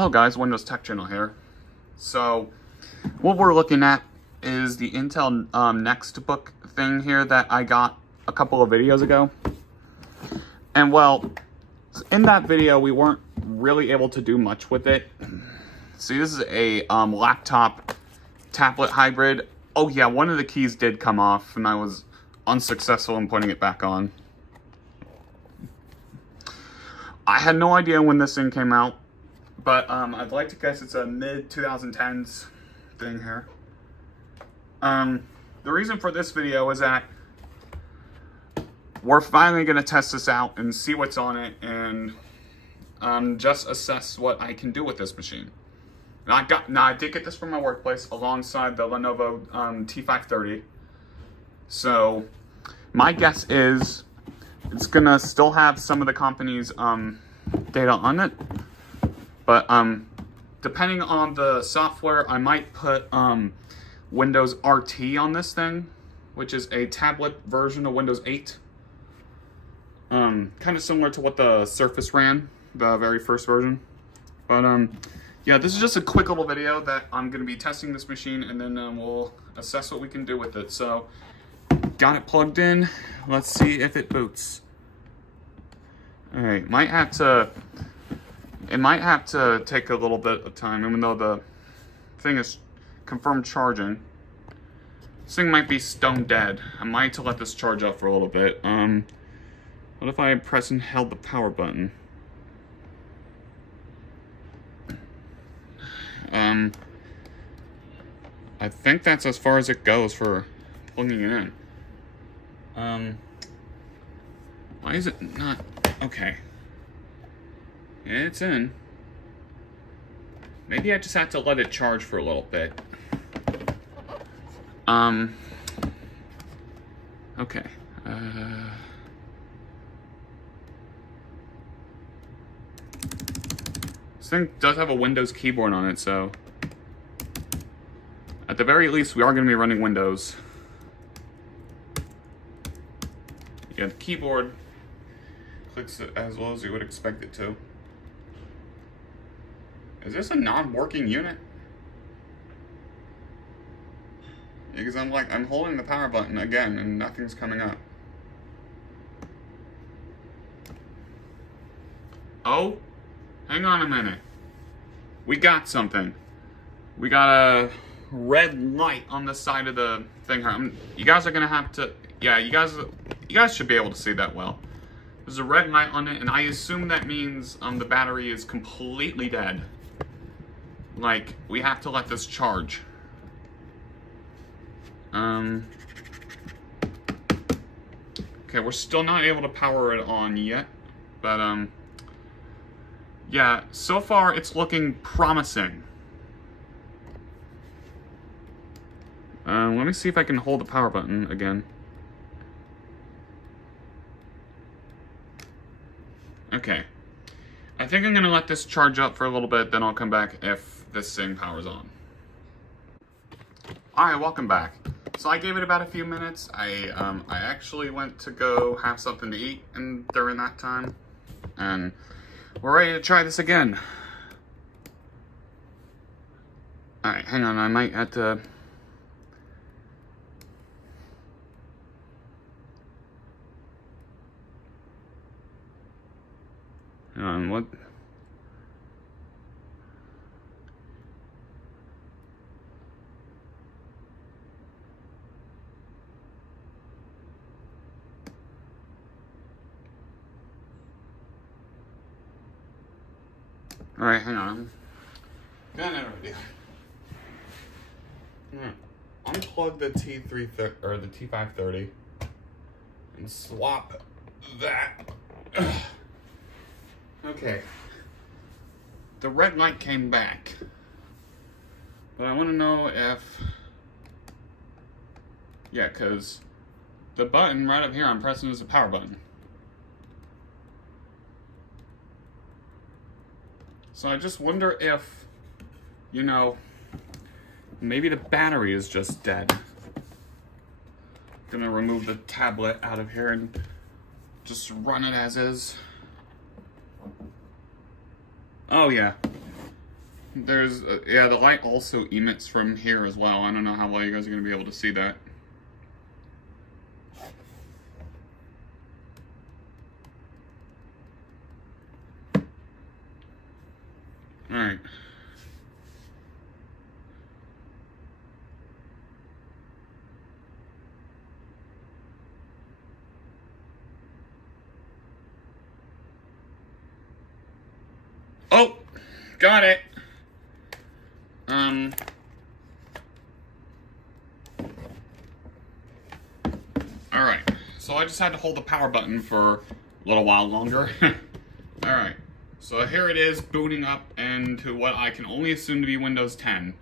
Hello guys, Windows Tech Channel here. So, what we're looking at is the Intel NetBook thing here that I got a couple of videos ago. And well, in that video we weren't really able to do much with it. See, this is a laptop tablet hybrid. Oh yeah, one of the keys did come off and I was unsuccessful in putting it back on. I had no idea when this thing came out. But I'd like to guess it's a mid-2010s thing here. The reason for this video is that we're finally going to test this out and see what's on it and just assess what I can do with this machine. Now I did get this from my workplace alongside the Lenovo T530. So my guess is it's going to still have some of the company's data on it. But depending on the software, I might put Windows RT on this thing, which is a tablet version of Windows 8. Kind of similar to what the Surface ran, the very first version. But yeah, this is just a quick little video that I'm going to be testing this machine, and then we'll assess what we can do with it. So, got it plugged in. Let's see if it boots. Alright, it might have to take a little bit of time, even though the thing is confirmed charging. This thing might be stone dead. I might have to let this charge up for a little bit. What if I press and held the power button? I think that's as far as it goes for plugging it in. Why is it not? Okay. It's in. Maybe I just have to let it charge for a little bit. Okay. This thing does have a Windows keyboard on it, so at the very least, we are going to be running Windows. Yeah, the keyboard clicks it as well as you would expect it to. Is this a non-working unit? Because I'm holding the power button again and nothing's coming up. Oh, hang on a minute. We got something. We got a red light on the side of the thing here. You guys are gonna have to, yeah, you guys should be able to see that well. There's a red light on it, and I assume that means the battery is completely dead. Like, we have to let this charge. Okay, we're still not able to power it on yet, but yeah, so far it's looking promising. Let me see if I can hold the power button again. Okay. I think I'm gonna let this charge up for a little bit, then I'll come back if this thing powers on. Alright, welcome back. So I gave it about a few minutes. I actually went to go have something to eat during that time. And we're ready to try this again. Alright, hang on, I might have to... Hang on, what? Alright, hang on. Got it already. Unplug the T330 or the T530 and swap that. Okay. The red light came back. But I want to know if... Yeah, because the button right up here I'm pressing is the power button. So I just wonder if, you know, maybe the battery is just dead. Gonna remove the tablet out of here and just run it as is. Oh yeah. there's, yeah, the light also emits from here as well. I don't know how well you guys are going to be able to see that. Alright. Oh! Got it! Alright, so I just had to hold the power button for a little while longer. Alright, so here it is booting up into what I can only assume to be Windows 10.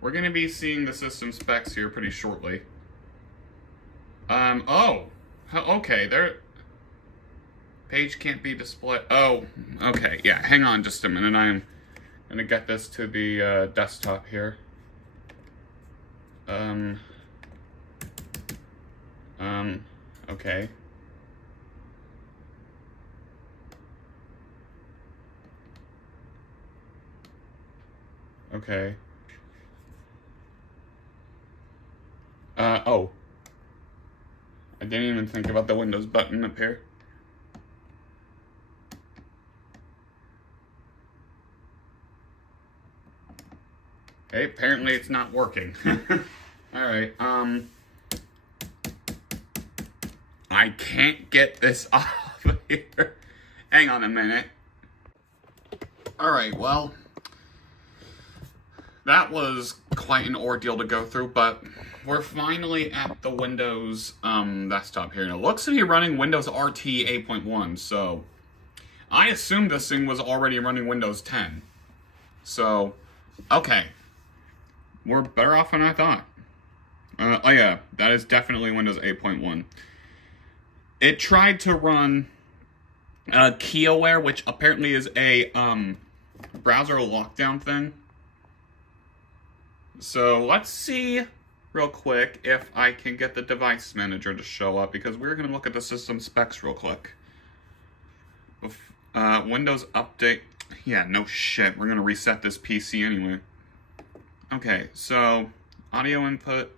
We're going to be seeing the system specs here pretty shortly. Oh, okay, there... Page can't be displayed. Oh, okay, yeah, hang on just a minute. I am going to get this to the desktop here. Okay. Okay. Oh. I didn't even think about the Windows button up here. Okay, apparently it's not working. Alright, I can't get this off of here. Hang on a minute. Alright, well, that was quite an ordeal to go through, but we're finally at the Windows desktop here. And it looks to be running Windows RT 8.1, so I assumed this thing was already running Windows 10. So, okay. We're better off than I thought. Oh yeah, that is definitely Windows 8.1. It tried to run KeyAware, which apparently is a browser lockdown thing. So let's see real quick if I can get the device manager to show up, because we're going to look at the system specs real quick. Windows update. Yeah, no shit. We're going to reset this PC anyway. Okay, so audio input.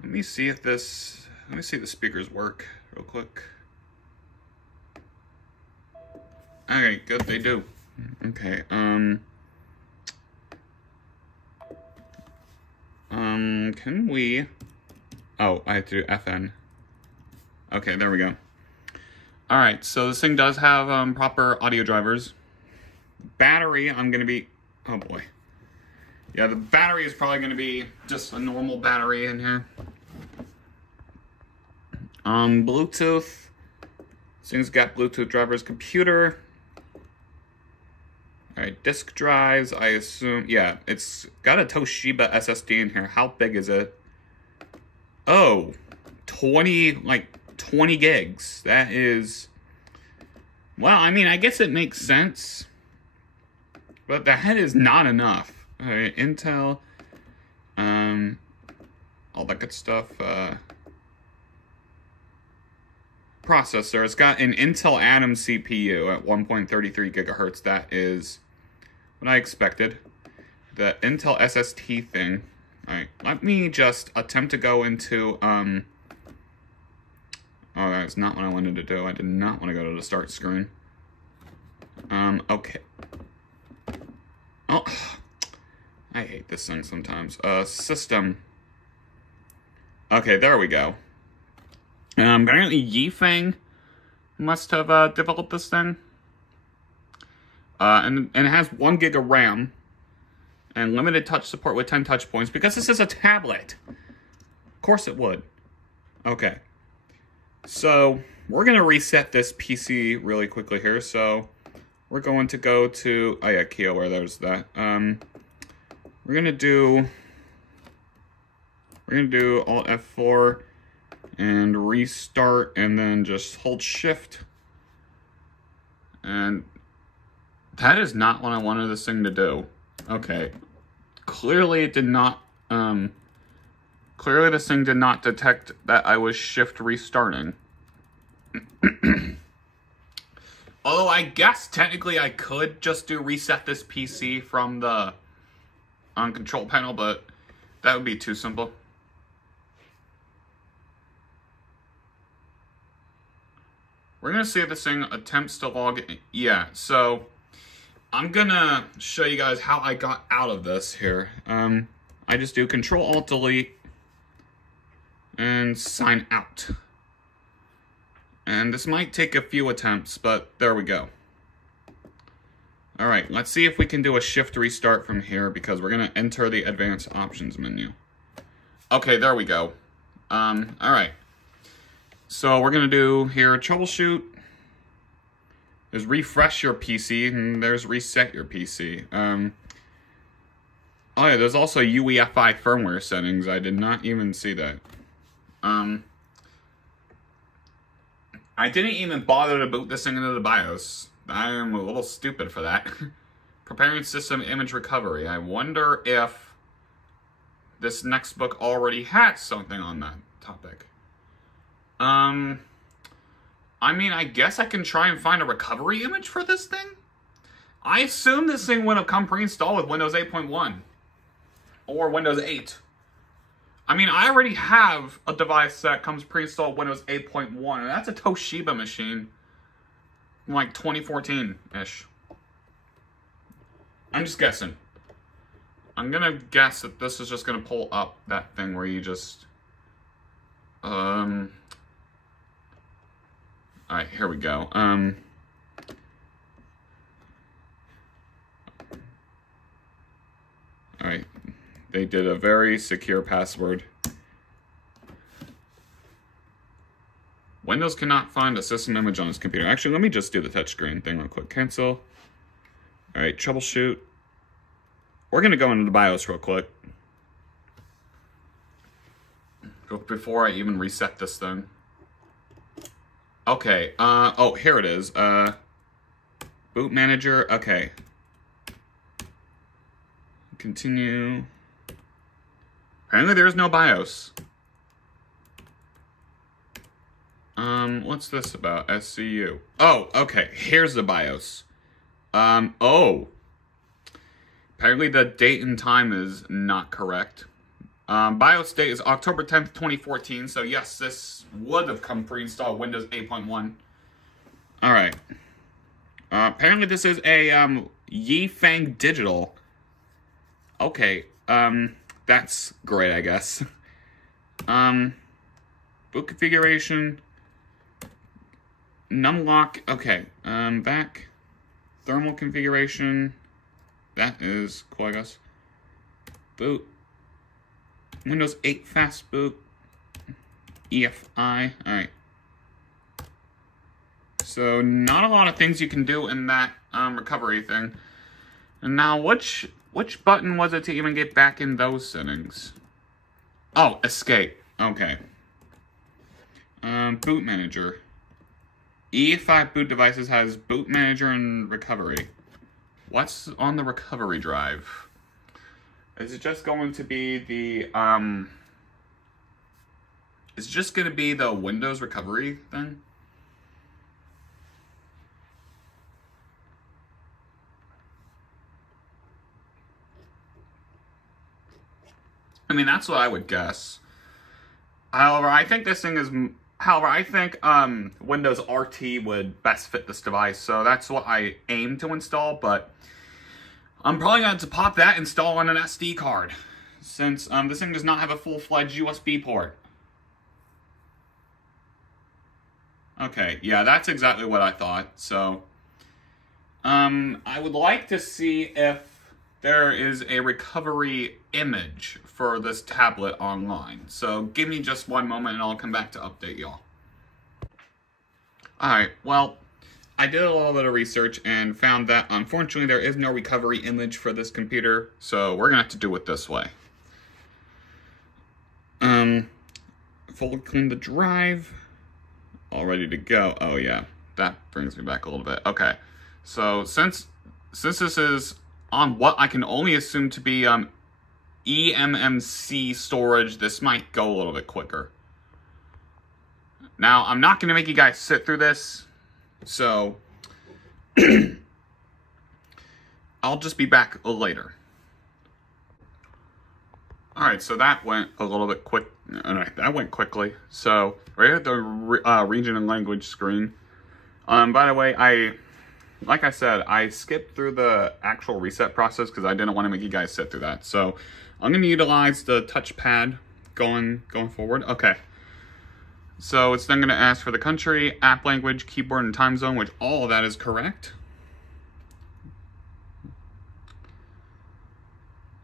Let me see if the speakers work real quick. Okay, good, they do. Okay, can we... Oh, I have to do FN. Okay, there we go. Alright, so this thing does have proper audio drivers. Battery, I'm gonna be... Oh boy. Yeah, the battery is probably gonna be just a normal battery in here. Bluetooth. This thing's got Bluetooth drivers. Computer. Alright, disk drives, I assume, yeah, it's got a Toshiba SSD in here. How big is it? Oh, 20 gigs. That is, well, I mean, I guess it makes sense, but that is not enough. Alright, Intel, all that good stuff, processor. It's got an Intel Atom CPU at 1.33 gigahertz. That is what I expected. The Intel SST thing. Alright, let me just attempt to go into, oh, that's not what I wanted to do. I did not want to go to the start screen. Okay. Oh, I hate this thing sometimes. System. Okay, there we go. Apparently Yifeng must have developed this thing. And it has 1 gig of RAM and limited touch support with 10 touch points because this is a tablet. Of course it would. Okay. So we're going to reset this PC really quickly here. So we're going to go to, oh yeah, KeyAware, there's that. We're going to do Alt F4 and restart, and then just hold Shift. And that is not what I wanted this thing to do. Okay. Clearly it did not Clearly this thing did not detect that I was shift restarting. Although I guess technically I could just do reset this PC from the control panel, but that would be too simple. We're gonna see if this thing attempts to log in. Yeah, so I'm gonna show you guys how I got out of this here. I just do Control-Alt-Delete and sign out. And this might take a few attempts, but there we go. All right, let's see if we can do a shift restart from here because we're gonna enter the advanced options menu. Okay, there we go. All right. So we're gonna do here troubleshoot. There's refresh your PC and there's reset your PC. Oh yeah, there's also UEFI firmware settings. I did not even see that. I didn't even bother to boot this thing into the BIOS. I am a little stupid for that. Preparing system image recovery. I wonder if this NetBook already had something on that topic. I mean, I guess I can try and find a recovery image for this thing. I assume this thing would have come pre-installed with Windows 8.1 or Windows 8. I mean, I already have a device that comes pre-installed Windows 8.1, and that's a Toshiba machine from like 2014-ish. I'm just guessing. I'm gonna guess that this is just gonna pull up that thing where you just... Alright, here we go. Alright. They did a very secure password. Windows cannot find a system image on this computer. Actually, let me just do the touchscreen thing real quick. Cancel. Alright, troubleshoot. We're gonna go into the BIOS real quick. Before I even reset this thing. Okay, oh, here it is. Boot manager, okay. Continue. Apparently there's no BIOS. What's this about? SCU. Oh, okay, here's the BIOS. Oh. Apparently the date and time is not correct. BIOS date is October 10th, 2014, so yes, this would have come pre-installed Windows 8.1. Alright. Apparently this is a, Yifeng Digital. Okay, that's great, I guess. Boot configuration. Numlock, okay, back. Thermal configuration. That is cool, I guess. Boot. Windows 8 fast boot. EFI, alright. So, not a lot of things you can do in that, recovery thing. And now, which button was it to even get back in those settings? Oh, escape. Okay. Boot manager. E5 boot devices has boot manager and recovery. What's on the recovery drive? Is it just going to be the, is it just going to be the Windows recovery thing? I mean, that's what I would guess. However, I think this thing is... However, I think Windows RT would best fit this device, so that's what I aim to install, but I'm probably going to pop that install on an SD card, since this thing does not have a full-fledged USB port. Okay, yeah, that's exactly what I thought, so... I would like to see if there is a recovery image for this tablet online. So give me just one moment and I'll come back to update y'all. Alright, well, I did a little bit of research and found that unfortunately there is no recovery image for this computer, so we're gonna have to do it this way. Fully clean the drive. All ready to go. Oh yeah, that brings me back a little bit. Okay, so since this is on what I can only assume to be eMMC storage, this might go a little bit quicker. Now, I'm not going to make you guys sit through this, so I'll just be back later. Alright, so that went a little bit quick. Alright, that went quickly. So, right at the region and language screen. By the way, like I said, I skipped through the actual reset process because I didn't want to make you guys sit through that. So, I'm going to utilize the touchpad going forward. Okay. So, it's then going to ask for the country, app language, keyboard, and time zone, which all of that is correct.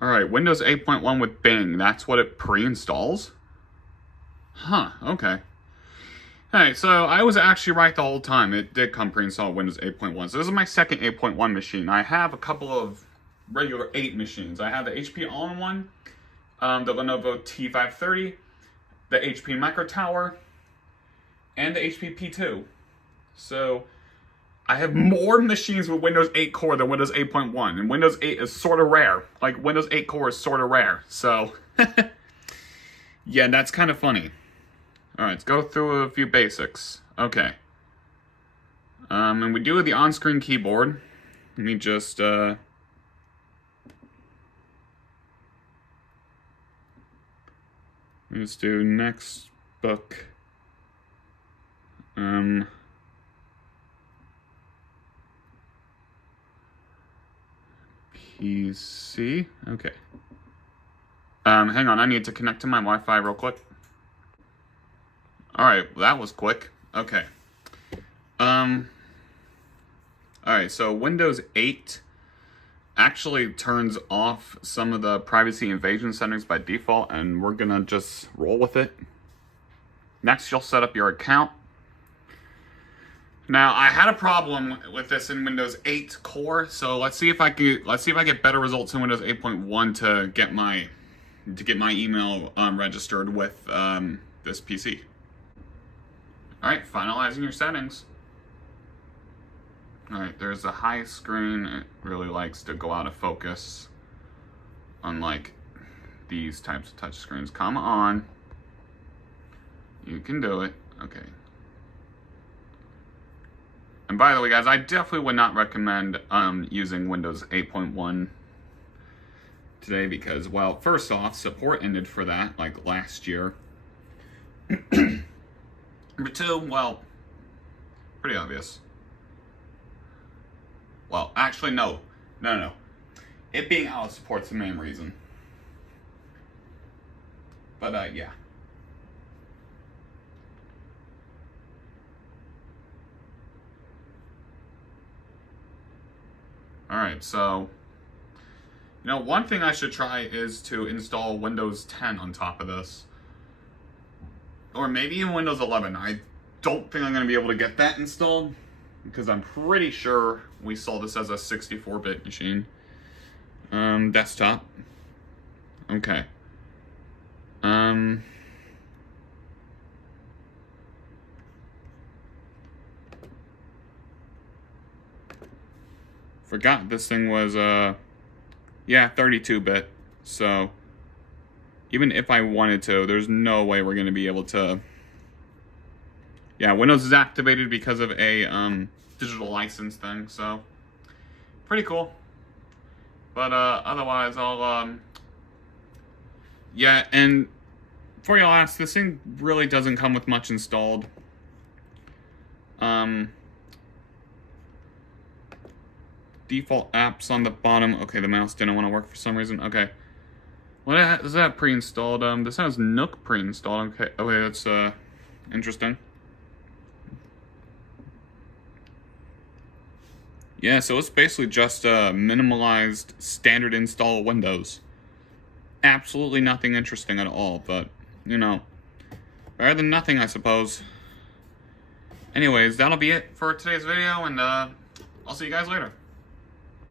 Alright, Windows 8.1 with Bing. That's what it pre-installs? Huh, okay. Alright, so I was actually right the whole time. It did come pre-installed Windows 8.1. So this is my second 8.1 machine. I have a couple of regular 8 machines. I have the HP All-in-One, the Lenovo T530, the HP Micro Tower, and the HP P2. So I have more machines with Windows 8 Core than Windows 8.1, and Windows 8 is sort of rare. Like, Windows 8 Core is sort of rare, so yeah, that's kind of funny. Alright, let's go through a few basics. Okay. And we do have the on-screen keyboard. Let me just, let's do NetBook. PC. Okay. Hang on, I need to connect to my Wi-Fi real quick. Alright, that was quick. Okay. Alright, so Windows 8 actually turns off some of the privacy invasion settings by default, and we're gonna just roll with it. Next, you'll set up your account. Now, I had a problem with this in Windows 8 Core, so let's see if I get better results in Windows 8.1 to get my email registered with this PC. All right, finalizing your settings. All right, there's a high screen. It really likes to go out of focus, unlike these types of touch screens. Come on, you can do it. Okay. And by the way, guys, I definitely would not recommend using Windows 8.1 today because, well, first off, support ended for that, like, last year. Number two, well, pretty obvious. Well, actually, no. It being out of support's the main reason. But, yeah. Alright, so, you know, one thing I should try is to install Windows 10 on top of this. Or maybe even Windows 11. I don't think I'm going to be able to get that installed, because I'm pretty sure we saw this as a 64-bit machine. Desktop. Okay. Forgot this thing was, yeah, 32-bit. So, even if I wanted to, there's no way we're going to be able to. Yeah, Windows is activated because of a digital license thing, so pretty cool. But otherwise, I'll yeah, and before y'all ask, this thing really doesn't come with much installed. Default apps on the bottom. Okay, the mouse didn't want to work for some reason. Okay. What is that pre-installed? This has Nook pre-installed. Okay, that's interesting. Yeah, so it's basically just a minimalized standard install Windows. Absolutely nothing interesting at all, but, you know, better than nothing, I suppose. Anyways, that'll be it for today's video, and I'll see you guys later.